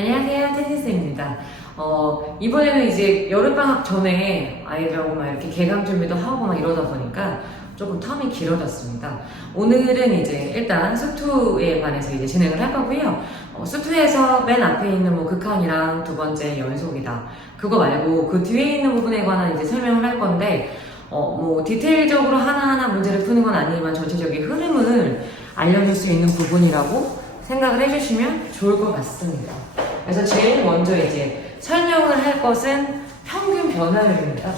안녕하세요, 텐니스입니다. 이번에는 이제 여름방학 전에 아이들하고 막 이렇게 개강 준비도 하고 막 이러다 보니까 조금 텀이 길어졌습니다. 오늘은 이제 일단 수투에 관해서 이제 진행을 할 거고요. 수투에서 맨 앞에 있는 뭐 극한이랑 두 번째 연속이다. 그거 말고 그 뒤에 있는 부분에 관한 이제 설명을 할 건데, 뭐 디테일적으로 하나하나 문제를 푸는 건 아니지만 전체적인 흐름을 알려줄 수 있는 부분이라고 생각을 해주시면 좋을 것 같습니다. 그래서 제일 먼저 이제 설명을 할 것은 평균 변화율입니다.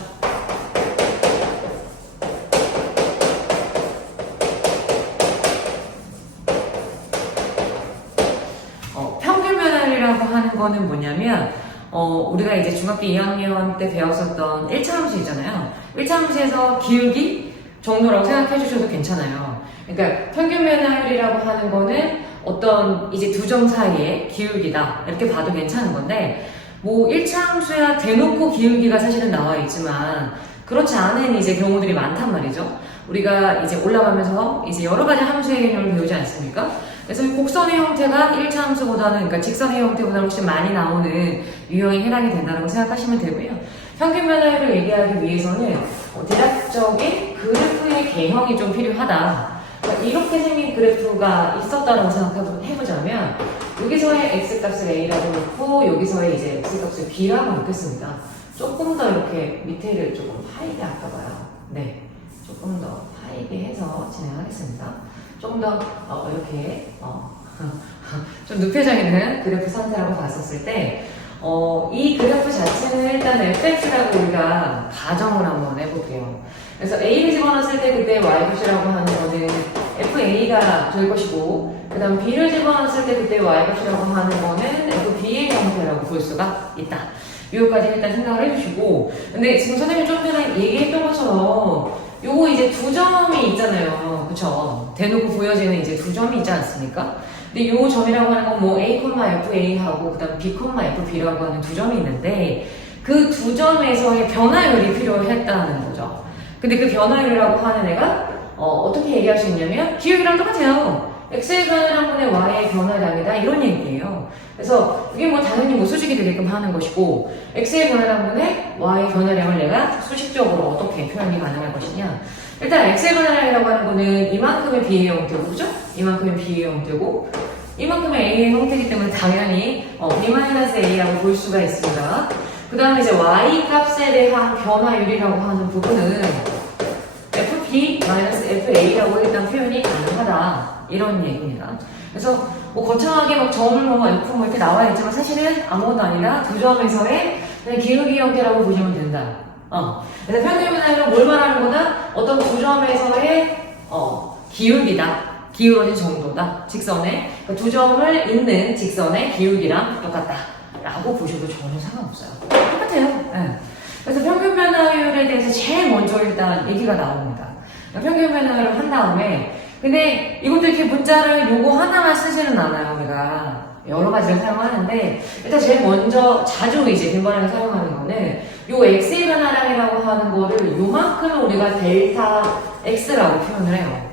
평균 변화율이라고 하는 거는 뭐냐면, 우리가 이제 중학교 2학년 때 배웠었던 1차 함수 있잖아요. 1차 함수에서 기울기 정도라고 생각해 주셔도 괜찮아요. 그러니까 평균 변화율이라고 하는 거는 어떤 이제 두 점 사이의 기울기다 이렇게 봐도 괜찮은 건데, 뭐 1차 함수야 대놓고 기울기가 사실은 나와 있지만 그렇지 않은 이제 경우들이 많단 말이죠. 우리가 이제 올라가면서 이제 여러 가지 함수의 개념을 배우지 않습니까? 그래서 곡선의 형태가 1차 함수보다는, 그러니까 직선의 형태보다는 훨씬 많이 나오는 유형에 해당이 된다고 생각하시면 되고요. 평균 변화율을 얘기하기 위해서는 대략적인 그래프의 개형이 좀 필요하다. 그러니까 이렇게 생긴 그래프가 있었다고 생각해보자면, 여기서의 x값을 a라고 놓고 여기서의 이제 x값을 b라고 놓겠습니다. 조금 더 이렇게 밑에를 조금 파이게 할까봐요. 네, 조금 더 파이게 해서 진행하겠습니다. 조금 더 이렇게 좀 눕혀져 있는 그래프 상태라고 봤었을 때, 이 그래프 자체는 일단 fx라고 우리가 가정을 한번 해볼게요. 그래서 a를 집어넣었을 때 그때 y값이라고 하는 거는 fa가 될 것이고, 그 다음 b를 집어넣었을 때 그때 y값이라고 하는 거는 fb의 형태라고 볼 수가 있다. 이거까지 일단 생각을 해주시고, 근데 지금 선생님이 좀 전에 얘기했던 것처럼 요거 이제 두 점이 있잖아요. 그쵸? 대놓고 보여지는 이제 두 점이 있지 않습니까? 근데 요 점이라고 하는 건 뭐 a, fa 하고 그 다음 b, fb라고 하는 두 점이 있는데, 그 두 점에서의 변화율이 필요했다는 거죠. 근데 그 변화율이라고 하는 애가 어떻게 얘기할 수 있냐면 기울기랑 똑같아요. x의 변화량분의 y의 변화량이다, 이런 얘기예요. 그래서 이게 뭐 당연히 뭐 수직이 되게끔 하는 것이고, x의 변화량분의 y의 변화량을 내가 수식적으로 어떻게 표현이 가능할 것이냐. 일단 x의 변화량이라고 하는 거는 이만큼의 b의 형태고, 그죠? 이만큼의 b의 형태고, 이만큼의 a의 형태이기 때문에 당연히 b-a라고 볼 수가 있습니다. 그 다음에 이제 y 값에 대한 변화율이라고 하는 부분은 fb-fa라고 일단 표현이 가능하다, 이런 얘기입니다. 그래서 뭐 거창하게 막 점을 뭐 f 뭐 이렇게 나와 있지만 사실은 아무것도 아니라 두 점에서의 그냥 기울기 형태라고 보시면 된다. 그래서 평균 변화율은 뭘 말하는 거다? 어떤 두 점에서의 기울기다. 기울어진 정도다. 직선에. 그러니까 두 점을 잇는 직선의 기울기랑 똑같다 라고 보셔도 전혀 상관없어요. 똑같아요. 네. 그래서 평균 변화율에 대해서 제일 먼저 일단 얘기가 나옵니다. 평균 변화율을 한 다음에, 근데 이것도 이렇게 문자를 요거 하나만 쓰지는 않아요. 우리가 여러 가지를 사용하는데, 일단 제일 먼저 자주 이제 빈번하게 사용하는 거는 요 x의 변화량이라고 하는 거를 요만큼을 우리가 델타 x라고 표현을 해요.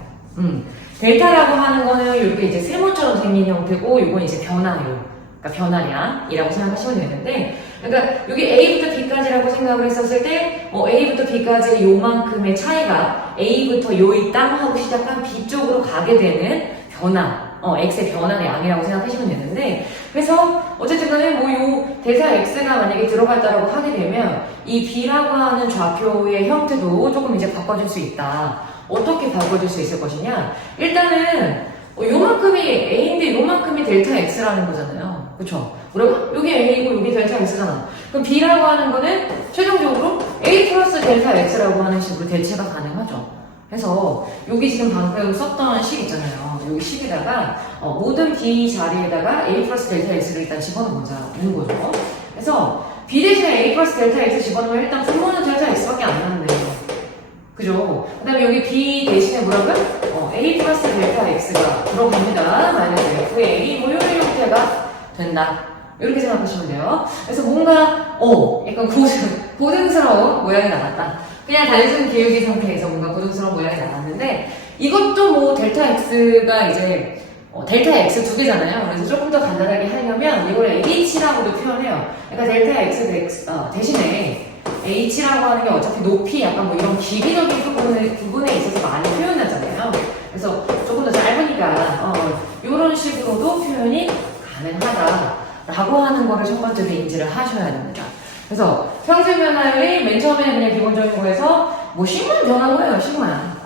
델타라고 하는 거는 이렇게 이제 세모처럼 생긴 형태고, 요건 이제 변화율, 그러니까 변화량이라고 생각하시면 되는데, 그러니까 여기 a부터 b까지라고 생각을 했었을 때, a부터 b까지 요만큼의 차이가 a부터 요이 땅 하고 시작한 b 쪽으로 가게 되는 변화, x의 변화량이라고 생각하시면 되는데, 그래서 어쨌든 간에 뭐 요 대사 x가 만약에 들어갔다라고 하게 되면 이 b라고 하는 좌표의 형태도 조금 이제 바꿔줄 수 있다. 어떻게 바꿔줄 수 있을 것이냐? 일단은 요만큼이 a인데 요만큼이 델타 x라는 거잖아요. 그쵸? 우리가 여기 a이고 여기 델타 x잖아. 그럼 b라고 하는 거는 최종적으로 a 플러스 델타 x라고 하는 식으로 대체가 가능하죠. 그래서 여기 지금 방금 썼던 식 있잖아요. 여기 식에다가 모든 b 자리에다가 a 플러스 델타 x를 일단 집어넣는 거죠. 그래서 b 대신에 a 플러스 델타 x 집어넣으면 일단 분모는 델타 x밖에 안 나는데요. 그죠? 그 다음에 여기 b 대신에 뭐라고요? a 플러스 델타 x가 들어갑니다. 마이너스 fa 뭐 이런 형태가 된다. 이렇게 생각하시면 돼요. 그래서 뭔가 약간 고등스러운 모양이 나왔다. 그냥 단순 기울기 상태에서 뭔가 고등스러운 모양이 나왔는데, 이것도 뭐 델타 x가 이제 델타 x 두 개잖아요. 그래서 조금 더 간단하게 하려면 이걸 h라고도 표현해요. 그러니까 델타 x 대신에 h라고 하는 게 어차피 높이 약간 뭐 이런 길이적인 부분에 있어서 많이 표현하잖아요. 그래서 조금 더 짧으니까 이런 식으로도 표현이 가능하다라고 하는 거를 첫 번째로 인지를 하셔야 됩니다. 그래서 평균 변화율이 맨 처음에 그냥 기본적인 거에서 뭐 식만 변한 거예요, 식만.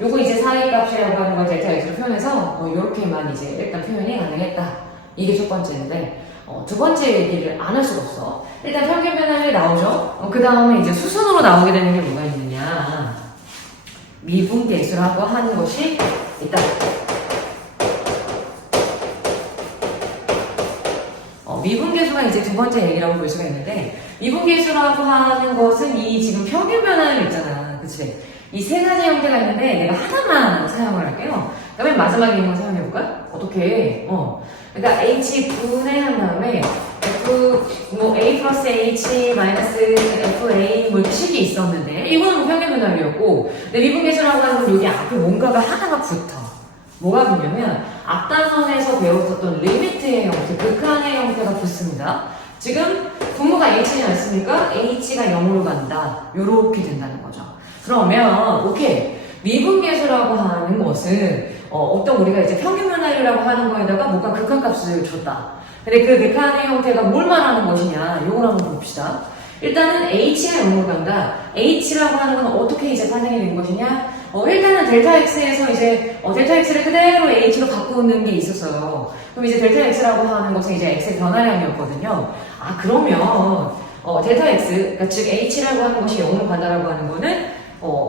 요거 이제 사이값이라고 하는 걸 델타 x로 표현해서 요렇게만 이제 일단 표현이 가능했다. 이게 첫 번째인데 두 번째 얘기를 안 할 수가 없어. 일단 평균 변화율이 나오죠. 그 다음에 이제 수순으로 나오게 되는 게 뭐가 있느냐. 미분계수라고 하는 것이 있다. 미분계수가 이제 두 번째 얘기라고 볼 수가 있는데, 미분계수라고 하는 것은 이 지금 평균 변화율 있잖아. 그치? 이 세 가지 형태가 있는데 내가 하나만 사용을 할게요. 그러면 마지막에 있는 거 사용해볼까? 어떻게? 그러니까 h 분해한 다음에 a 플러스 h 마이너스 fa 뭐 이렇게 식이 있었는데 이거는 뭐 평균 변화율이었고, 근데 미분계수라고 하는 건 여기 앞에 뭔가가 하나가 붙어. 뭐가 붙냐면 앞단원에서 배웠었던 리미트의 형태, 극한의 형태가 붙습니다. 지금 분모가 h지 않습니까? h가 0으로 간다. 요렇게 된다는 거죠. 그러면 오케이, 미분계수라고 하는 것은 어떤 우리가 이제 평균 변화율이라고 하는 거에다가 뭔가 극한값을 줬다. 근데 그 극한의 형태가 뭘 말하는 것이냐, 요걸 한번 봅시다. 일단은 h가 0으로 간다. h라고 하는 건 어떻게 이제 파생이 된 것이냐? 일단은 델타 x에서 이제 델타 x를 그대로 h로 바꾸는 게 있었어요. 그럼 이제 델타 x라고 하는 것은 이제 x의 변화량이었거든요. 그러면 델타 x, 그러니까 즉 h라고 하는 것이 0으로 간다라고 하는 거는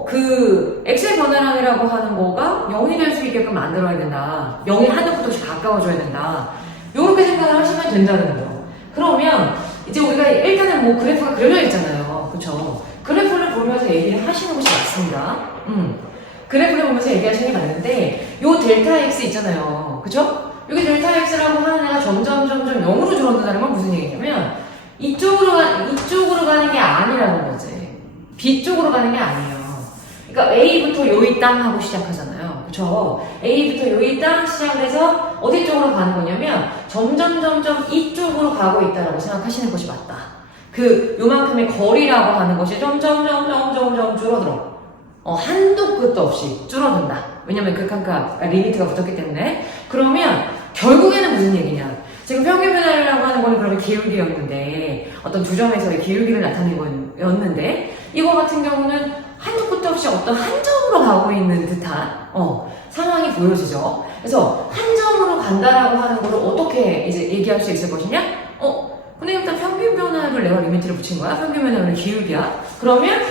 그 x의 변화량이라고 하는 거가 0이 될 수 있게끔 만들어야 된다. 0이 한도 끝없이 가까워져야 된다. 요렇게 생각을 하시면 된다는 거. 그러면 이제 우리가 일단은 뭐 그래프가 그려져 있잖아요. 그쵸? 그래프를 보면서 얘기를 하시는 것이 맞습니다. 그래프를 보면서 얘기하시는 게 맞는데, 요 델타 x 있잖아요. 그쵸? 여기 델타 x라고 하는 애가 점점 0으로 줄어든다는 건 무슨 얘기냐면, 이쪽으로 가는 게 아니라는 거지. B쪽으로 가는 게 아니에요. 그러니까 A부터 요이 땅 하고 시작하잖아요. 그쵸? A부터 요이 땅 시작해서 어디 쪽으로 가는 거냐면, 점점 이쪽으로 가고 있다라고 생각하시는 것이 맞다. 요만큼의 거리라고 하는 것이 점점 줄어들어. 한도 끝도 없이 줄어든다. 왜냐면 극한값, 리미트가 붙었기 때문에. 그러면 결국에는 무슨 얘기냐? 지금 평균 변화율이라고 하는 거는 그러면 기울기였는데, 어떤 두 점에서의 기울기를 나타낸 거였는데, 이거 같은 경우는 한도 끝도 없이 어떤 한 점으로 가고 있는 듯한 상황이 보여지죠. 그래서 한 점으로 간다라고 하는 걸 어떻게 이제 얘기할 수 있을 것이냐? 근데 일단 평균 변화율을 내가 리미트를 붙인 거야. 평균 변화율은 기울기야. 그러면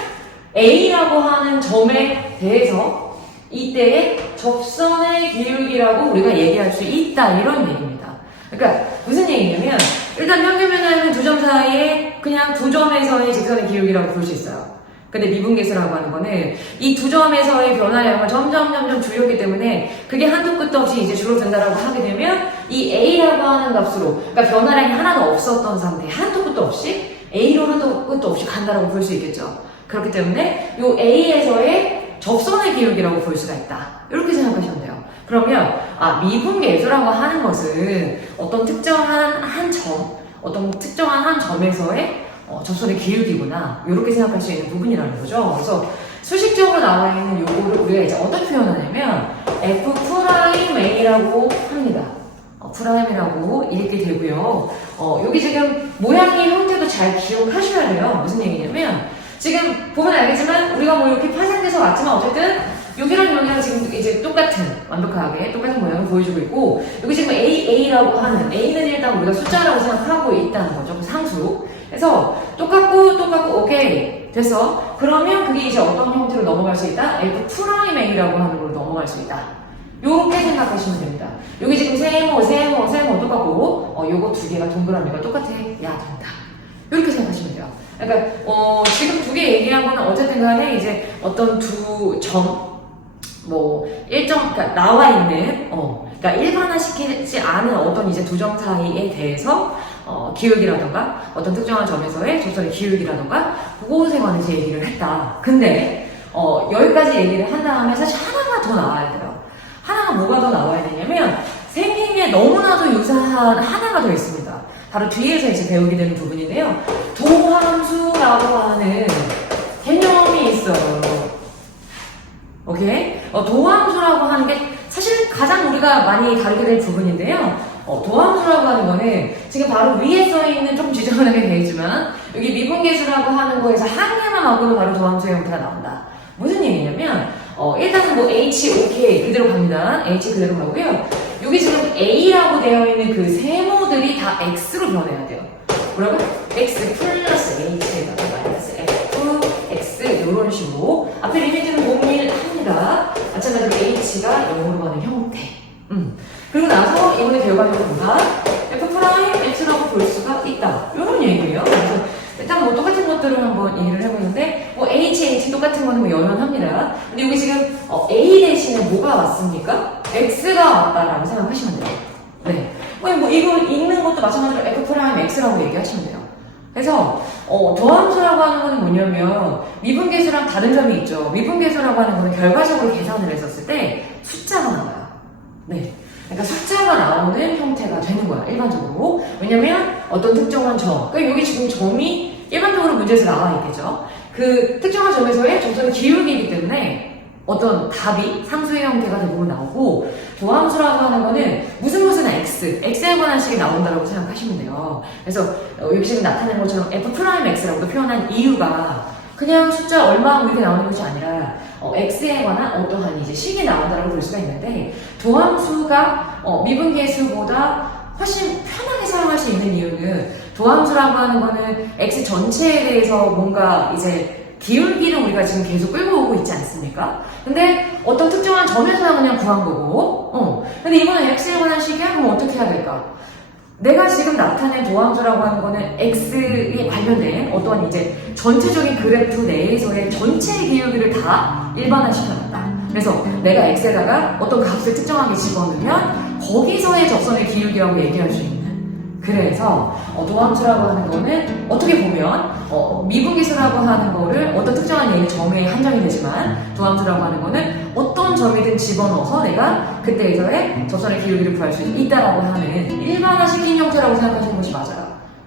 A라고 하는 점에 대해서 이때의 접선의 기울기라고 우리가 얘기할 수 있다. 이런 얘기입니다. 그러니까 무슨 얘기냐면, 일단 평균 변화율은 두 점 사이에 그냥 두 점에서의 직선의 기울기라고 볼 수 있어요. 근데 미분계수라고 하는 거는 이 두 점에서의 변화량을 점점 줄였기 때문에 그게 한도 끝도 없이 이제 줄어든다라고 하게 되면 이 A라고 하는 값으로, 그러니까 변화량이 하나도 없었던 상태, 한도 끝도 없이 A로 한도 끝도 없이 간다라고 볼 수 있겠죠. 그렇기 때문에 이 A에서의 접선의 기울기라고 볼 수가 있다. 이렇게 생각하시면 돼요. 그러면 미분계수라고 하는 것은 어떤 특정한 한 점에서의 접선의 기울기구나, 이렇게 생각할 수 있는 부분이라는 거죠. 그래서 수식적으로 나와 있는 요거를 우리가 이제 어떻게 표현하냐면 F'A라고 합니다. 프라임이라고 읽게 되고요. 여기 지금 모양의 형태도 잘 기억하셔야 돼요. 무슨 얘기냐면, 지금 보면 알겠지만 우리가 뭐 이렇게 파생돼서 왔지만 어쨌든 여기랑 여기랑 지금 이제 완벽하게 똑같은 모양을 보여주고 있고, 여기 지금 A라고 하는, A는 일단 우리가 숫자라고 생각하고 있다는 거죠. 상수. 그래서 똑같고 오케이 됐어. 그러면 그게 이제 어떤 형태로 넘어갈 수 있다? F'A라고 하는 걸로 넘어갈 수 있다. 요렇게 생각하시면 됩니다. 여기 지금 세모 똑같고 요거 두 개가 동그라미가 똑같아. 야, 된다. 이렇게 생각하시면 돼요. 그러니까 지금 두 개 얘기한 거는 어쨌든 간에 이제 어떤 두 점, 그러니까 나와 있는 그러니까 일반화시키지 않은 어떤 이제 두 점 사이에 대해서 기울기라던가 어떤 특정한 점에서의 접선의 기울기라던가 그것에 관해서 얘기를 했다. 근데 여기까지 얘기를 한 다음에 사실 하나가 더 나와야 돼요. 하나가 뭐가 더 나와야 되냐면, 세 너무나도 유사한 하나가 더 있습니다. 바로 뒤에서 이제 배우게 되는 부분인데요. 도함수라고 하는 개념이 있어요. 오케이? 도함수라고 하는 게 사실 가장 우리가 많이 다루게 될 부분인데요. 도함수라고 하는 거는 지금 바로 위에 써있는 조금 지저분하게 되어 있지만 여기 미분계수라고 하는 거에서 한 개만 하고는 바로 도함수의 형태가 나온다. 무슨 얘기냐면 일단은 뭐 H, OK 그대로 갑니다. H 그대로 가고요. 여기 지금 A라고 되어 있는 그 세모들이 다 X로 변해야 돼요. 뭐라고? X 플러스 H에다가 마이너스 F, X 이런 식으로 앞에 리미트는 동일합니다. 마찬가지로 H가 0으로 가는 형태. 그리고 나서 이번에 배워가는 건가? F 프라임 X라고 볼 수가 있다. 이런 얘기예요. 그래서 일단 뭐 똑같은 것들을 한번 얘기를 해보는데 뭐 H 똑같은 거는 뭐 연연합니다. 근데 여기 지금 A 대신에 뭐가 왔습니까? X가 왔다라고 생각하시면 돼요. 네. 뭐 이거 읽는 것도 마찬가지로 F 프라임 X라고 얘기하시면 돼요. 그래서 도함수라고 하는 거는 뭐냐면 미분계수랑 다른 점이 있죠. 미분계수라고 하는 거는 결과적으로 계산을 했었을 때 숫자가 나와요. 네. 그러니까 숫자가 나오는 형태가 되는 거야, 일반적으로. 왜냐면 어떤 특정한 점, 그러니까 여기 지금 점이 일반적으로 문제에서 나와 있겠죠. 그 특정한 점에서의 점수는 기울기이기 때문에 어떤 답이 상수의 형태가 대부분 나오고, 도함수라고 하는 거는 무슨 x에 관한 식이 나온다고 생각하시면 돼요. 그래서 여기 지금 나타낸 것처럼 f'x라고도 표현한 이유가 그냥 숫자 얼마 이렇게 나오는 것이 아니라 x에 관한 어떠한 이제 식이 나온다고 볼 수가 있는데, 도함수가 미분계수보다 훨씬 편하게 사용할 수 있는 이유는 도함수라고 하는 거는 x 전체에 대해서 뭔가 이제 기울기를 우리가 지금 계속 끌고 오고 있지 않습니까? 근데 어떤 특정한 점에서 그냥 구한 거고, 근데 이번에 x에 관한 식이야? 그럼 어떻게 해야 될까? 내가 지금 나타낸 도함수라고 하는 거는 x에 관련된 어떤 이제 전체적인 그래프 내에서의 전체 기울기를 다 일반화시켜놨다. 그래서 내가 x에다가 어떤 값을 특정하게 집어넣으면 거기서의 접선의 기울기라고 얘기할 수 있는. 그래서 도함수라고 하는 거는 어떻게 보면 미분계수라고 하는 거를 어떤 특정한 얘의 점에 한정이 되지만, 도함수라고 하는 거는 어떤 점이든 집어넣어서 내가 그때에서의 접선의 기울기를 구할 수 있다라고 하는 일반화시킨 형태라고 생각하시는 것이 맞아요.